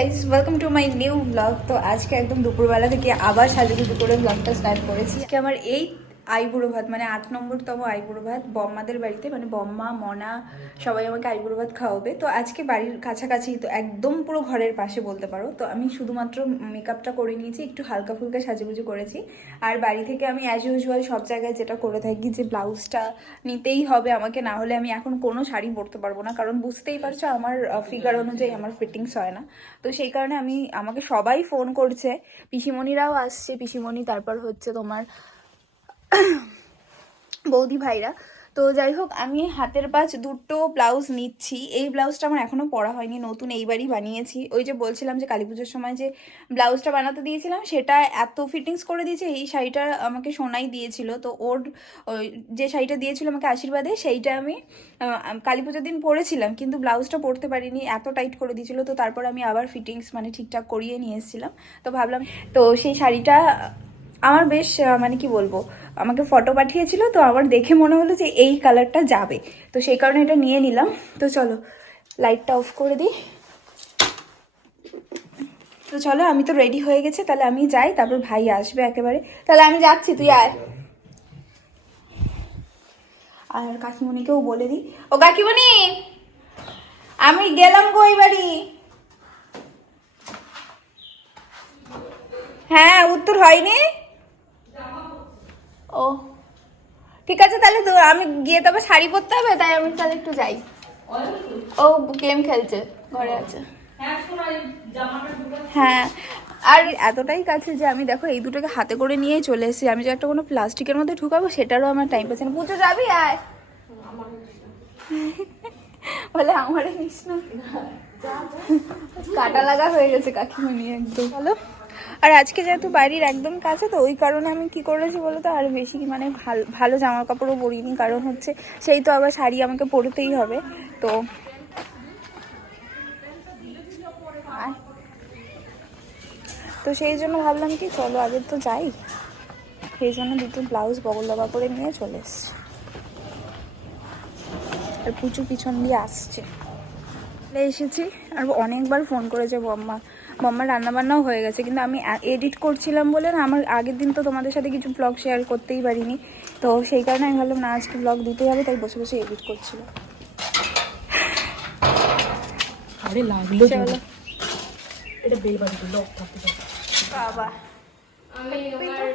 Guys, welcome to my new blog. তো আজকে একদম দুপুরবেলা থেকে আবার সাজুগুজু করে ব্লগটা স্টার্ট করেছি। আজকে আমার এই আইবুড়ো ভাত, মানে 8 নম্বরতম আইবুড়ো ভাত বম্মাদের বাড়িতে, মানে বম্মা মনা সবাই আমাকে আইবুড়ো ভাত খাওয়াবে। তো আজকে বাড়ির কাছাকাছি, তো একদম পুরো ঘরের পাশে বলতে পারো। তো আমি শুধুমাত্র মেকআপটা করে নিয়েছি, একটু হালকা ফুলকা সাজুগুজু করেছি। আর বাড়ি থেকে আমি অ্যাজ ইউজুয়াল সব জায়গায় যেটা করে থাকি, যে ব্লাউজটা নিতেই হবে আমাকে, না হলে আমি এখন কোনো শাড়ি পরতে পারবো না, কারণ বুঝতেই পারছো আমার ফিগার অনুযায়ী আমার ফিটিংস হয় না। তো সেই কারণে আমাকে সবাই ফোন করছে, পিসিমণিরাও আসছে, পিসিমণি, তারপর হচ্ছে তোমার বৌদি ভাইরা। তো যাই হোক, আমি হাতের কাজ দুটো ব্লাউজ নিচ্ছি। এই ব্লাউজটা আমার এখনো পরা হয়নি, নতুন এইবারই বানিয়েছি। ওই যে বলছিলাম যে কালী পুজোর সময় যে ব্লাউজটা বানাতে দিয়েছিলাম, সেটা এত ফিটিংস করে দিয়েছে। এই শাড়িটা আমাকে সোনাই দিয়েছিল, তো ওর যে শাড়িটা দিয়েছিল আমাকে আশীর্বাদে, সেইটা আমি কালী পুজোর দিন পরেছিলাম, কিন্তু ব্লাউজটা পরতে পারিনি, এত টাইট করে দিয়েছিল। তো তারপর আমি আবার ফিটিংস মানে ঠিকঠাক করিয়ে নিয়ে এসেছিলাম। তো ভাবলাম, তো সেই শাড়িটা আমার বেশ মানে কি বলবো, আমাকে ফটো পাঠিয়েছিল, তো আমার দেখে মনে হলো যে এই কালারটা যাবে, তো সেই কারণে এটা নিয়ে নিলাম। তো চলো লাইটটা অফ করে দিই। তো চলো, আমি তো রেডি হয়ে গেছে, তাহলে আমি যাই, তারপর ভাই আসবে একেবারে। তাহলে আমি যাচ্ছি, তুই আয়। আর কাকিমণিকেও বলে দিই। ও কাকিমণি, আমি গেলাম গো এই বাড়ি। হ্যাঁ, উত্তর হয়নি। ও ঠিক আছে, তাহলে তো আমি গিয়ে তবে শাড়ি পরতে হবে, তাই আমি তাহলে একটু যাই। ও গেম খেলছে, ঘরে আছে। হ্যাঁ, আর এতটাই কাছে যে আমি দেখো এই দুটোকে হাতে করে নিয়েই চলে এসেছি। আমি যে একটা কোনো প্লাস্টিকের মধ্যে ঢুকাবো, সেটারও আমার টাইম পাচ্ছে না। পুজো যাবি, আয়। বলে আমারে নিস না, কাটা লাগা হয়ে গেছে কাকিমণি একদম। বলো, আর আজকে যেহেতু বাড়ির একদম কাছে, তো ওই কারণে আমি কি করেছি বলো তো, আর বেশি মানে ভালো জামা কাপড়ও পরিনি, কারণ হচ্ছে সেই তো আবার শাড়ি আমাকে পরতেই হবে। তো সেই জন্য ভাবলাম কি চলো আগে তো যাই, সেই জন্য দুটো ব্লাউজ বগল দাবা করে নিয়ে চলে এসছি। আর পুচু পিছন দিয়ে আসছে। এসেছি, আর অনেকবার ফোন করেছে বম্মা রান্নাবান্নাও হয়ে গেছে, কিন্তু আমি এডিট করছিলাম বলে না, আমার আগের দিন তো তোমাদের সাথে কিছু ব্লগ শেয়ার করতেই পারিনি। তো সেই কারণে আমি ভাবলাম না, আজকে ব্লগ দিতেই হবে, তাই বসে বসে এডিট করছিলাম। আরে লাগলো চলো, এটা বেল বাজিয়ে লক করতে পারে। বাবা আমি আমার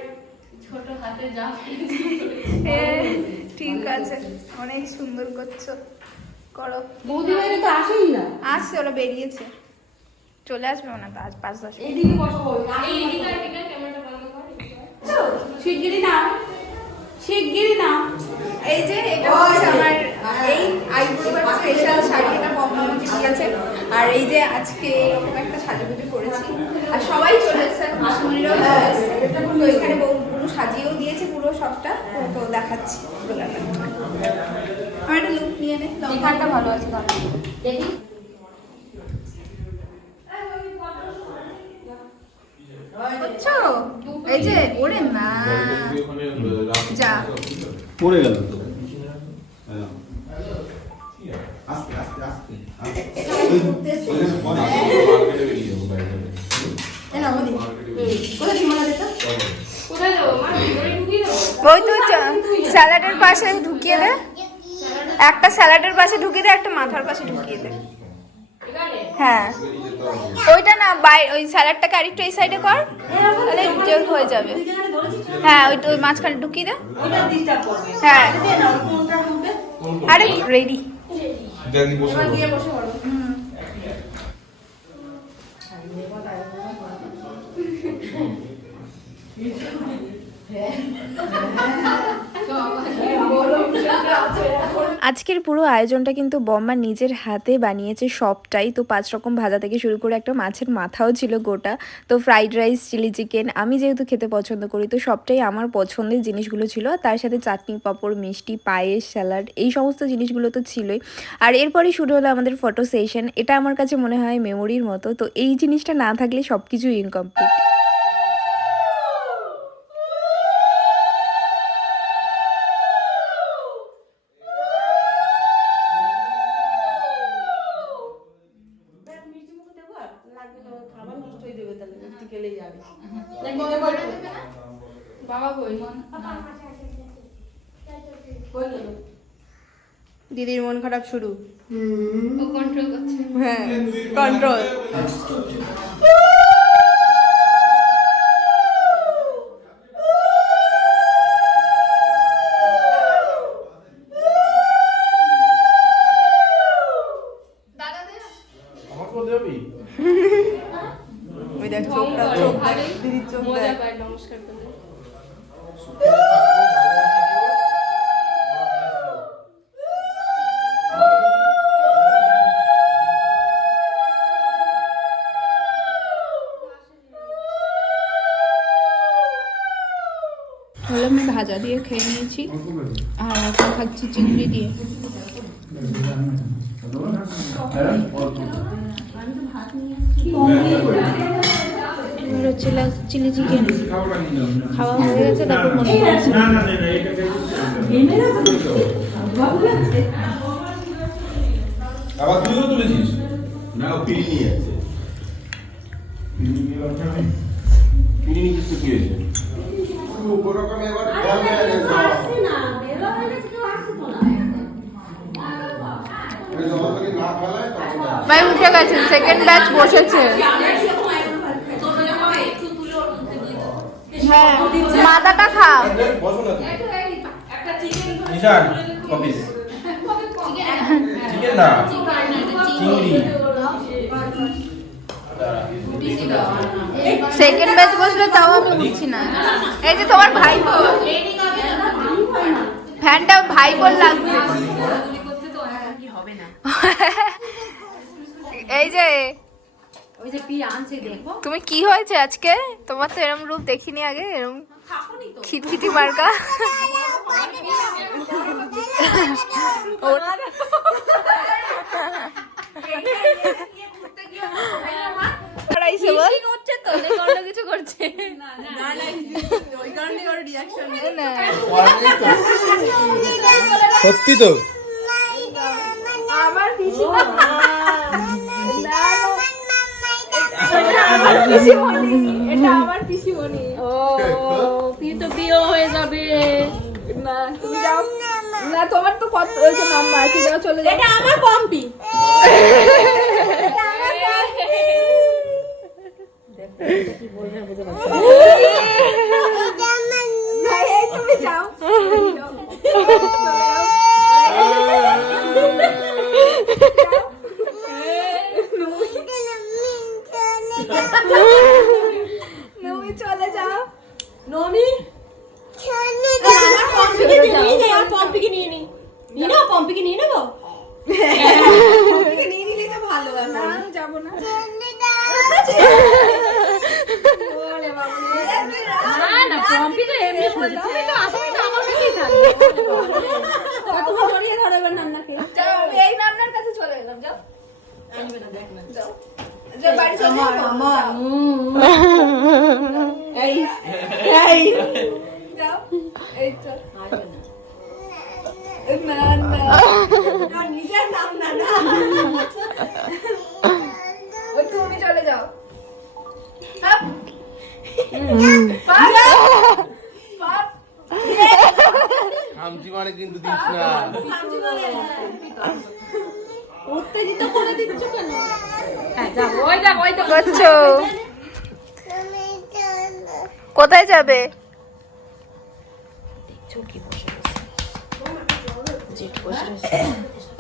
ছোট হাতে যা ঠিক আছে, অনেক সুন্দর করছো, করো। বৌদি বাইরে তো আসেই না, আসছে, ওরা বেরিয়েছে, চলে আসবে না তো আজ 5-10 মিনিট। এইদিকে বসাবো। এই এদিকে ক্যামেরাটা বন্ধ কর। শিগগিরই না, শিগগিরই না। এই যে এটা হচ্ছে আমার এই আইবুড়ো স্পেশাল শাড়ি, এটা বম্মা আমাকে দিয়েছে। আর এই যে আজকে এরকম একটা সাজুগুজু করেছি, আর সবাই চলে এসেছে, মাসিমণিরাও চলে এসেছে। তো এখানে পুরো সাজিয়েও দিয়েছে পুরো সবটা, তো দেখাচ্ছি। আমার একটা লুক নিয়ে নে, এখানটা ভালো আছে দেখি বুঝছো? এই যে ওরে মা যা পড়ে গেল তো। আস্তে আস্তে আস্তে কোথায় যাবো মা? ভিতরে ঢুকিয়ে দেবো? ওই তো স্যালাডের পাশে ঢুকিয়ে দে, একটা স্যালাডের পাশে ঢুকিয়ে দে, একটা মাথার পাশে ঢুকিয়ে দে। এখানে হ্যাঁ, ওইটা না, ওই স্যালাডটাকে আরেকটু এই সাইডে কর, তাহলে জোর হয়ে যাবে। হ্যাঁ, ওইটা ওই মাঝখানে ঢুকিয়ে দে। হ্যাঁ, আরে রেডি। গিয়ে বসে পড়ো। আজকের পুরো আয়োজনটা কিন্তু বম্মা নিজের হাতে বানিয়েছে সবটাই। তো 5 রকম ভাজা থেকে শুরু করে একটা মাছের মাথাও ছিল গোটা, তো ফ্রাইড রাইস, চিলি চিকেন, আমি যেহেতু খেতে পছন্দ করি, তো সবটাই আমার পছন্দের জিনিসগুলো ছিল। তার সাথে চাটনি, পাঁপড়, মিষ্টি, পায়েস, স্যালাড, এই সমস্ত জিনিসগুলো তো ছিলই। আর এরপরই শুরু হলো আমাদের ফটো সেশন। এটা আমার কাছে মনে হয় মেমোরির মতো, তো এই জিনিসটা না থাকলে সব কিছুই ইনকমপ্লিট। মিষ্টি মুখ দেবো, লাগবে খাবার নষ্ট হয়ে যাবে তাহলে একটু খেলেই যাবে বাবা কই কই গেল দিদির মন খারাপ শুরু। ও কন্ট্রোল করছে হ্যাঁ কন্ট্রোল। আমার তো দেবি ওই দেখ চোখটা, চোখ দেখ দিদির চোখ মজা দেখ। পায় নমস্কার করলে হলো আমি ভাজা দিয়ে খেয়ে নিয়েছি আর এখন খাচ্ছি চিংড়ি দিয়ে। এবার হচ্ছে চিলি চিকেন খাওয়া হয়ে গেছে, তারপর মনে পড়ছে আবার তুইও তুলেছিস না ও পিড়ি নিয়ে যাচ্ছে পিড়ি নিয়ে কিছু কি হয়েছে ওরকম এবার ভাই উঠে গেছে, সেকেন্ড ব্যাচ বসেছে। হ্যাঁ মাথাটা খা। বসো না নিশান কপিস চিকেন না চিংড়ি সেকেন্ড ব্যাচ বসলে তাও আমি বুঝছি না। এই যে তোমার ভাই বোন, ফ্যানটা ভাই বোন লাগছে। এই যে ওই যে পি আনছে দেখো তুমি কি হয়েছে আজকে? তোমার তো এরম রূপ দেখিনি আগে, এরম খিটখিটি মার্কা। কিছু করছে সত্যি তো আমার পিসিমণি, এটা আমার পিসিমণি। ও পি তো বিয়ে হয়ে যাবে না তুমি যাও না, তোমার তো কত ওই যে মাম্মা আছে, যাও চলে যাও। এটা আমার পম্পি এই তুমি যাও তুমি চলে যাও। নমি পম্পিকে নিয়ে নি নিয়ে নাও পম্পিকে নিয়ে নেবো নিয়ে নিলে তো ভালো হয়। না যাবো না। না পম্পি তো এমনি শুনেছে তুমি তো আসলে তো আমার কাছেই থাকবে তোমার জড়িয়ে ধরে এবার নান্নাকে যাও, আমি এই নান্নার কাছে চলে গেলাম। যাও যাও যাও, বাড়ি চলে যাও। এই এই যাও, এই চল। না না নিজের নাম না না, ওই তুমি চলে যাও। হাপ। পাপ। পাপ। খামচি মারে কিন্তু দিস না উত্তেজিত করে দিচ্ছ কেন হ্যাঁ যাও ওই তো করছো কোথায় যাবে?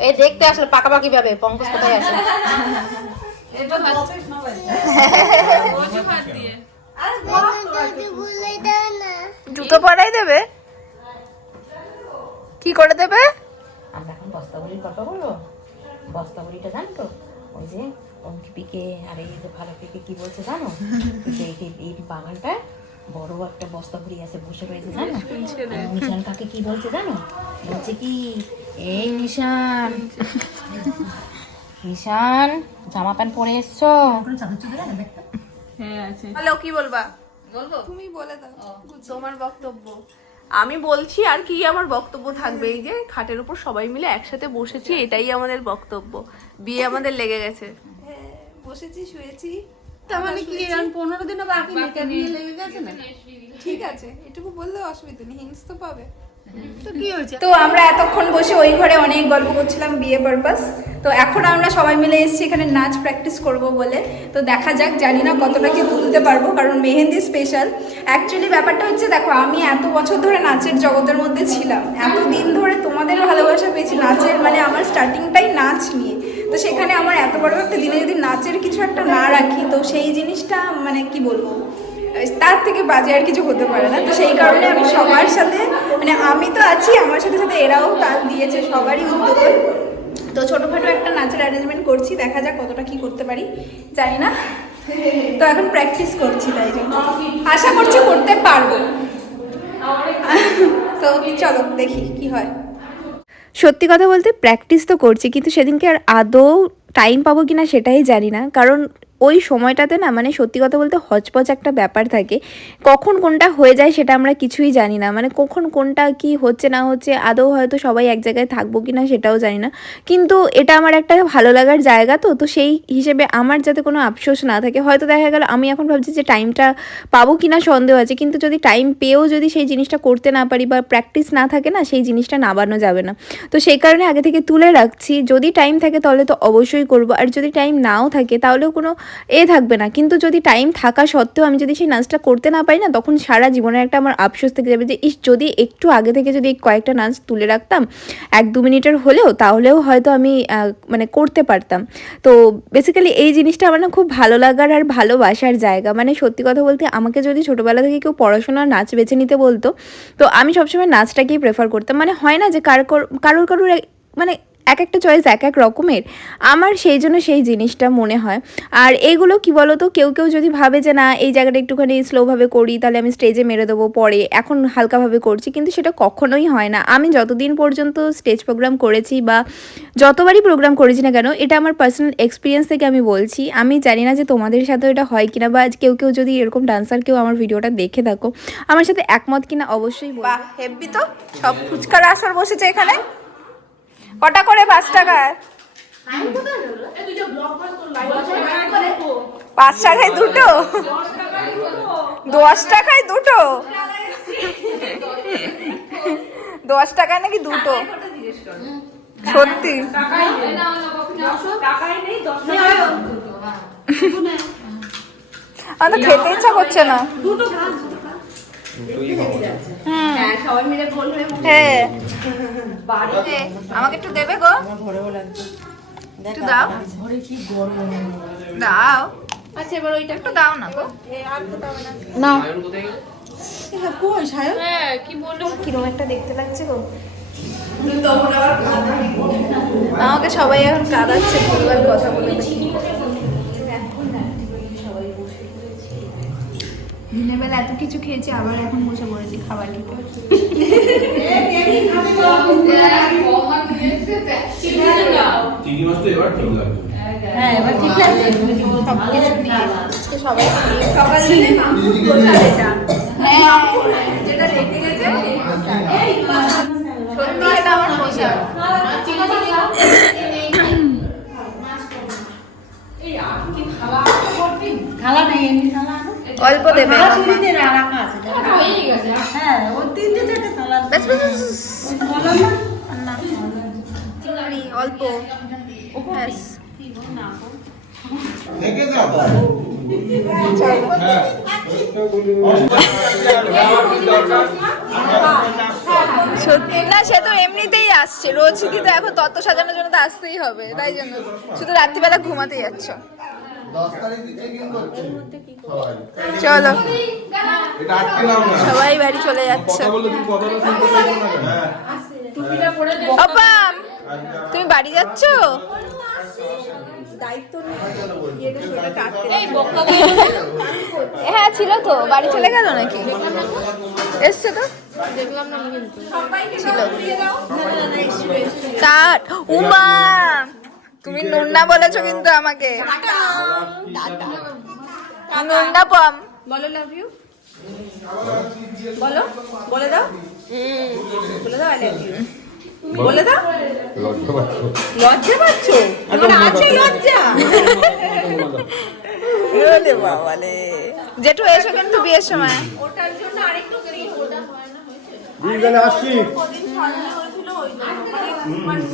এই দেখতে আসলে পাকাপাকি ভাবে পঙ্কজ কোথায় আছে জুতো পরাই দেবে? কি করে দেবে? আমরা এখন বস্তাবলির গল্প বলবো। বস্তাবলিটা জানো তো, ওই যে অঙ্কিপিকে আর এই যে ভালো পিকে কি বলছে জানো, এই বাগানটা বড় একটা বস্তাবলি আছে বসে রয়েছে জানো। নিশান কাকে কি বলছে জানো, বলছে কি এই নিশান নিশান জামা প্যান্ট পরে এসছো। হ্যালো, কি বলবা? বলবো, তুমি বলে দাও তোমার বক্তব্য। আমি বলছি আর কি আমার বক্তব্য থাকবে, এই যে খাটের উপর সবাই মিলে একসাথে বসেছি, এটাই আমাদের বক্তব্য। বিয়ে আমাদের লেগে গেছে। বসেছি, শুয়েছি, তার মানে কি 15 দিনও বাকি মেকআপ নিয়ে লেগে গেছে না? ঠিক আছে, এটুকু বললে অসুবিধা নেই, হিন্টস তো পাবে। তো কি হয়েছে? তো আমরা এতক্ষণ বসে ওই ঘরে অনেক গল্প করছিলাম বিয়ে পারপাস। তো এখন আমরা সবাই মিলে এসেছি এখানে নাচ প্র্যাকটিস করব বলে। তো দেখা যাক, জানি না কতটা কি তুলতে পারবো, কারণ মেহেন্দি স্পেশাল। অ্যাকচুয়ালি ব্যাপারটা হচ্ছে, দেখো আমি এত বছর ধরে নাচের জগতের মধ্যে ছিলাম, এত দিন ধরে তোমাদের ভালোবাসা পেয়েছি নাচের, মানে আমার স্টার্টিংটাই নাচ নিয়ে। তো সেখানে আমার এত বড় একটা দিনে যদি নাচের কিছু একটা না রাখি, তো সেই জিনিসটা মানে কি বলবো, তার থেকে বাজে আর কিছু হতে পারে না। তো সেই কারণে আমি সবার সাথে, মানে আমি তো আছি, আমার সাথে সাথে এরাও তাল দিয়েছে, সবারই উদ্যোগে। তো ছোটোখাটো একটা নাচের অ্যারেঞ্জমেন্ট করছি, দেখা যাক কতটা কি করতে পারি জানি না। তো এখন প্র্যাকটিস করছি, তাই জন্য আশা করছি করতে পারবো। তো চলো দেখি কি হয়। সত্যি কথা বলতে প্র্যাকটিস তো করছি, কিন্তু সেদিনকে আর আদৌ টাইম পাবো কিনা সেটাই জানি না। কারণ ওই সময়টাতে না, মানে সত্যি কথা বলতে হচপচ একটা ব্যাপার থাকে, কখন কোনটা হয়ে যায় সেটা আমরা কিছুই জানি না। মানে কখন কোনটা কি হচ্ছে না হচ্ছে, আদৌ হয়তো সবাই এক জায়গায় থাকবো কি না সেটাও জানি না। কিন্তু এটা আমার একটা ভালো লাগার জায়গা, তো সেই হিসেবে আমার যাতে কোনো আফসোস না থাকে। হয়তো দেখা গেল আমি এখন ভাবছি যে টাইমটা পাবো কি না সন্দেহ আছে, কিন্তু যদি টাইম পেয়েও যদি সেই জিনিসটা করতে না পারি বা প্র্যাকটিস না থাকে না, সেই জিনিসটা নামানো যাবে না। তো সেই কারণে আগে থেকে তুলে রাখছি, যদি টাইম থাকে তাহলে তো অবশ্যই করবো, আর যদি টাইম নাও থাকে তাহলেও কোনো থাকবে না। কিন্তু যদি টাইম থাকা সত্ত্বেও আমি যদি সেই নাচটা করতে না পারি না, তখন সারা জীবনের একটা আমার আফসোস থেকে যাবে যে যদি একটু আগে থেকে যদি কয়েকটা নাচ তুলে রাখতাম 1-2 মিনিটের হলেও, তাহলেও হয়তো আমি মানে করতে পারতাম। তো বেসিক্যালি এই জিনিসটা আমার না খুব ভালো লাগার আর ভালোবাসার জায়গা। মানে সত্যি কথা বলতে আমাকে যদি ছোটোবেলা থেকে কেউ পড়াশোনা নাচ বেছে নিতে বলতো, তো আমি সবসময় নাচটাকেই প্রেফার করতাম। মানে হয় না যে কারোর মানে এক একটা চয়েস এক এক রকমের, আমার সেই জন্য সেই জিনিসটা মনে হয়। আর এইগুলো কি বলো তো, কেউ যদি ভাবে যে না এই জায়গাটা একটুখানি স্লোভাবে করি, তাহলে আমি স্টেজে মেরে দেবো পরে, এখন হালকাভাবে করছি, কিন্তু সেটা কখনোই হয় না। আমি যতদিন পর্যন্ত স্টেজ প্রোগ্রাম করেছি বা যতবারই প্রোগ্রাম করেছি না কেন, এটা আমার পার্সোনাল এক্সপিরিয়েন্স থেকে আমি বলছি। আমি জানি না যে তোমাদের সাথেও এটা হয় কিনা, বা কেউ যদি এরকম ডান্সার কেউ আমার ভিডিওটা দেখে থাকো, আমার সাথে একমত কিনা অবশ্যই। বাহ হেব্বি, তো সব ফুচকার আসর বসেছে এখানে। কটা করে? 5 টাকায়। 5 টাকায় দুটো, 10 টাকায় দুটো, 10 টাকায় নাকি দুটো? সত্যি? আমার তো খেতে ইচ্ছা করছে না। হ্যাঁ, আমাকে একটু দেবে গো, একটু দাও দাও। আচ্ছা এবার ওইটা একটু দাও না গো। না কিরকম একটা দেখতে লাগছে গো। আমাকে সবাই এখন কাঁদাচ্ছে, ভুলভাল কথা বলে। দিনের বেলা এত কিছু খেয়েছি, আবার এখন বসে পড়েছি খাবার খেতে। চিংড়ি মাছ তো এবার ঠিক লাগবে। হ্যাঁ এবার ঠিক আছে। সবকিছু দিয়ে আজকে সবাই সকাল থেকে মাংস বসালে যান, যেটা রেখে গেছে সত্যি এটা আমার পোশাক। থালা নেই, এমনি থালা আনো। অল্প দেবে, সিঁড়িতে রাখা আছে। হ্যাঁ ও 3-4টা থালা। ব্যাস ব্যাস ব্যাস। বললাম না। চিংড়ি অল্প, ব্যাস। থেকে যাও। সত্যি না, সে তো এমনিতেই আসছে রোজ, কিন্তু এখন তত্ত্ব সাজানোর জন্য তো আসতেই হবে, তাই জন্য শুধু রাত্রিবেলা ঘুমাতে যাচ্ছ। 10 তারিখ চেকিং করছে চলো এটা আটকে নাও না। সবাই বাড়ি চলে যাচ্ছে। কথা বলে তুমি কথাটা শুনতে পাইছো না কেন? হ্যাঁ অপাম, তুমি বাড়ি যাচ্ছ? হ্যাঁ ছিল তো, বাড়ি চলে গেল নাকি? এসছে তো দেখলাম না, ছিল কাট। উমা তুমি নুন্না বলেছো কিন্তু আমাকে, নুন্না পম বলো, লাভ ইউ বলো, বলে দাও, বলে দাও আই লাভ ইউ, বলে দাও। লজ্জা পাচ্ছ? আমার আছে লজ্জা। ওরে বাবালে জেঠু এসো কিন্তু বিয়ের সময়। বিয়েখানে আসছি।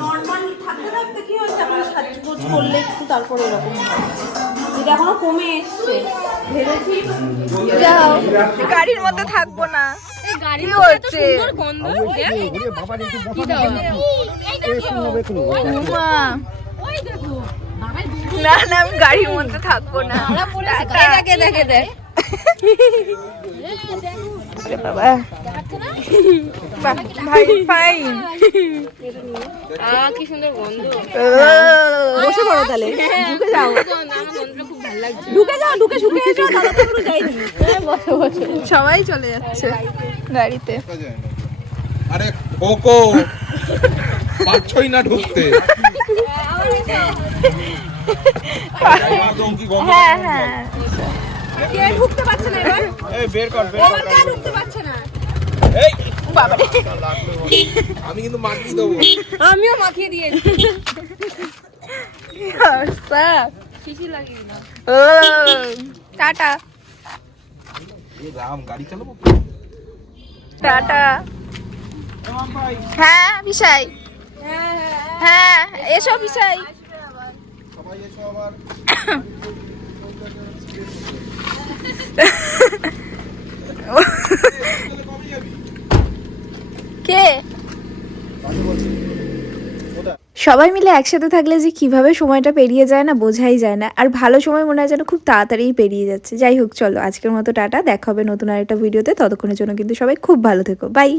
নর্মালি থাকতে থাকতে কি হয়েছে এখন সাজগোজ করলে একটু তারপরে এরকম হয়। এটা এখনো কমে এসছে ভেবেছি যাও গাড়ির মধ্যে থাকবো না। কি হচ্ছে উমা, না না আমি গাড়ির মধ্যে থাকবো না। দেখে দেখে দেখ বাবা ভাই ফাইন কি সুন্দর গন্ধ। বসে পড়ো তাহলে ঢুকে যাও ঢুকে যাও ঢুকে শুকে এসো দাদা তো কোনো যায়নি। সবাই চলে যাচ্ছে গাড়িতে। আরে কোকো পাচ্ছই না ঢুকতে। হ্যাঁ হ্যাঁ কে ঢুকতে পারছে না এবার? এই বের কর এবার কে ঢুকতে পারছে না? এই বাবারে আমি কিন্তু মাখিয়ে দেবো। আমিও মাখিয়ে দিয়েছি। ও টাটা রাম গাড়ি চালাবো। টাটা। হ্যাঁ বিশাই হ্যাঁ এসো বিশাই। সবাই এসো আবার। কে সবাই মিলে একসাথে থাকলে যে কিভাবে সময়টা পেরিয়ে যায় না বোঝাই যায় না। আর ভালো সময় মনে হয় যেন খুব তাড়াতাড়ি পেরিয়ে যাচ্ছে। যাই হোক চলো আজকের মতো টাটা, দেখা হবে নতুন আরেকটা ভিডিওতে। ততক্ষণের জন্য কিন্তু সবাই খুব ভালো থেকো, বাই।